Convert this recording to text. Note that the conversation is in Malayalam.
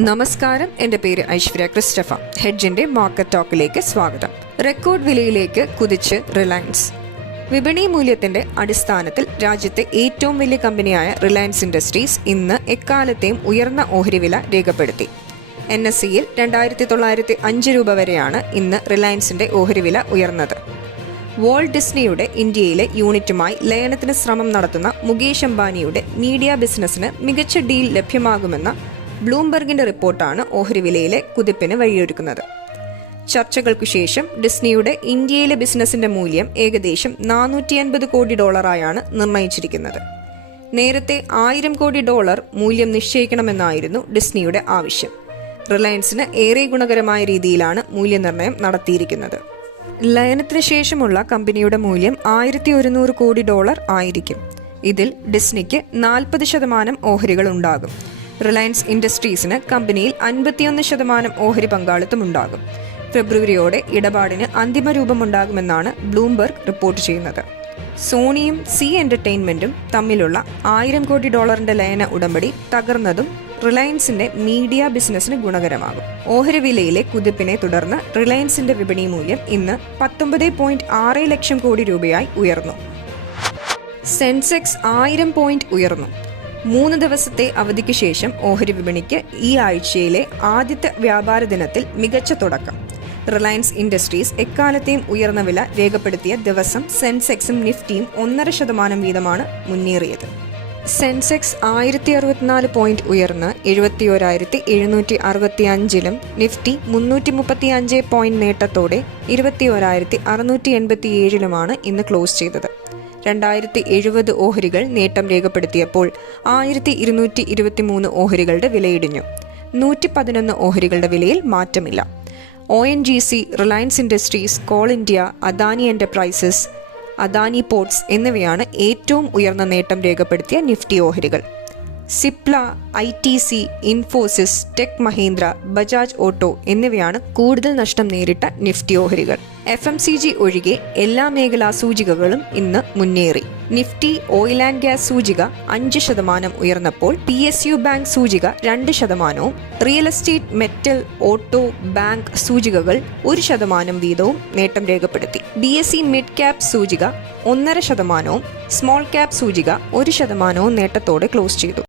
നമസ്കാരം. എന്റെ പേര് ഐശ്വര്യ ക്രിസ്റ്റഫ. ഹെഡ്ജിന്റെ മാർക്കറ്റ് ടോക്കിലേക്ക് സ്വാഗതം. റെക്കോർഡ് വിലയിലേക്ക് കുതിച്ച് റിലയൻസ്. വിപണി മൂല്യത്തിന്റെ അടിസ്ഥാനത്തിൽ രാജ്യത്തെ ഏറ്റവും വലിയ കമ്പനിയായ റിലയൻസ് ഇൻഡസ്ട്രീസ് ഇന്ന് എക്കാലത്തെയും ഉയർന്ന ഓഹരി വില രേഖപ്പെടുത്തി. എൻ എസ് സിയിൽ രണ്ടായിരത്തി തൊള്ളായിരത്തി അഞ്ച് രൂപ വരെയാണ് ഇന്ന് റിലയൻസിന്റെ ഓഹരി വില ഉയർന്നത്. വോൾഡ് ഡിസ്നിയുടെ ഇന്ത്യയിലെ യൂണിറ്റുമായി ലയനത്തിന് ശ്രമം നടത്തുന്ന മുകേഷ് അംബാനിയുടെ മീഡിയ ബിസിനസ്സിന് മികച്ച ഡീൽ ലഭ്യമാകുമെന്ന ബ്ലൂംബർഗിന്റെ റിപ്പോർട്ടാണ് ഓഹരി വിലയിലെ കുതിപ്പിന് വഴിയൊരുക്കുന്നത്. ചർച്ചകൾക്കു ശേഷം ഡിസ്നിയുടെ ഇന്ത്യയിലെ ബിസിനസിന്റെ മൂല്യം ഏകദേശം നാനൂറ്റി അൻപത് കോടി ഡോളറായാണ് നിർണയിച്ചിരിക്കുന്നത്. നേരത്തെ ആയിരം കോടി ഡോളർ മൂല്യം നിശ്ചയിക്കണമെന്നായിരുന്നു ഡിസ്നിയുടെ ആവശ്യം. റിലയൻസിന് ഏറെ ഗുണകരമായ രീതിയിലാണ് മൂല്യനിർണയം നടത്തിയിരിക്കുന്നത്. ലയനത്തിന് ശേഷമുള്ള കമ്പനിയുടെ മൂല്യം ആയിരത്തി ഒരുന്നൂറ് കോടി ഡോളർ ആയിരിക്കും. ഇതിൽ ഡിസ്നിക്ക് നാൽപ്പത് ശതമാനം ഓഹരികൾ ഉണ്ടാകും. റിലയൻസ് ഇൻഡസ്ട്രീസിന് കമ്പനിയിൽ അൻപത്തിയൊന്ന് ശതമാനം ഓഹരി പങ്കാളിത്തമുണ്ടാകും. ഫെബ്രുവരിയോടെ ഇടപാടിന് അന്തിമ രൂപമുണ്ടാകുമെന്നാണ് ബ്ലൂംബർഗ് റിപ്പോർട്ട് ചെയ്യുന്നത്. സോണിയും സി എന്റർടൈൻമെന്റും തമ്മിലുള്ള ആയിരം കോടി ഡോളറിന്റെ ലയന ഉടമ്പടി തകർന്നതും റിലയൻസിന്റെ മീഡിയ ബിസിനസിന് ഗുണകരമാകും. ഓഹരി വിലയിലെ കുതിപ്പിനെ തുടർന്ന് റിലയൻസിന്റെ വിപണി മൂല്യം ഇന്ന് പത്തൊമ്പത് പോയിന്റ് ആറ് ലക്ഷം കോടി രൂപയായി ഉയർന്നു. സെൻസെക്സ് ആയിരം പോയിന്റ് ഉയർന്നു. മൂന്ന് ദിവസത്തെ അവധിക്ക് ശേഷം ഓഹരി വിപണിക്ക് ഈ ആഴ്ചയിലെ ആദ്യത്തെ വ്യാപാര ദിനത്തിൽ മികച്ച തുടക്കം. റിലയൻസ് ഇൻഡസ്ട്രീസ് എക്കാലത്തെയും ഉയർന്ന വില രേഖപ്പെടുത്തിയ ദിവസം സെൻസെക്സും നിഫ്റ്റിയും ഒന്നര ശതമാനം വീതമാണ് മുന്നേറിയത്. സെൻസെക്സ് ആയിരത്തി അറുപത്തിനാല് പോയിന്റ് ഉയർന്ന് എഴുപത്തി ഒരായിരത്തി എഴുന്നൂറ്റി അറുപത്തി അഞ്ചിലും നിഫ്റ്റി മുന്നൂറ്റി മുപ്പത്തി അഞ്ച് പോയിന്റ് നേട്ടത്തോടെ ഇരുപത്തി ഒരായിരത്തി അറുന്നൂറ്റി എൺപത്തി ഏഴിലുമാണ് ഇന്ന് ക്ലോസ് ചെയ്തത്. രണ്ടായിരത്തി എഴുപത് ഓഹരികൾ നേട്ടം രേഖപ്പെടുത്തിയപ്പോൾ ആയിരത്തി ഇരുന്നൂറ്റി ഇരുപത്തി മൂന്ന് ഓഹരികളുടെ വിലയിടിഞ്ഞു. നൂറ്റി പതിനൊന്ന് ഓഹരികളുടെ വിലയിൽ മാറ്റമില്ല. O N G C Reliance Industries Coal India Adani Enterprises Adani Ports എന്നിവയാണ് ഏറ്റവും ഉയർന്ന നേട്ടം രേഖപ്പെടുത്തിയ നിഫ്റ്റി ഓഹരികൾ. Cipla I T C Infosys Tech Mahindra Bajaj Auto എന്നിവയാണ് കൂടുതൽ നഷ്ടം നേരിട്ട നിഫ്റ്റി ഓഹരികൾ. എഫ് എം സി ജി ഒഴികെ എല്ലാ മേഖലാ സൂചികകളും ഇന്ന് മുന്നേറി. നിഫ്റ്റി ഓയിൽ ആൻഡ് ഗ്യാസ് സൂചിക അഞ്ച് ശതമാനം ഉയർന്നപ്പോൾ പി എസ് യു ബാങ്ക് സൂചിക രണ്ട് ശതമാനവും real estate metal auto bank സൂചികകൾ ഒരു ശതമാനം വീതവും നേട്ടം രേഖപ്പെടുത്തി. B S E mid cap സൂചിക ഒന്നര ശതമാനവും സ്മോൾ ക്യാപ് സൂചിക ഒരു ശതമാനവും നേട്ടത്തോടെ ക്ലോസ് ചെയ്തു.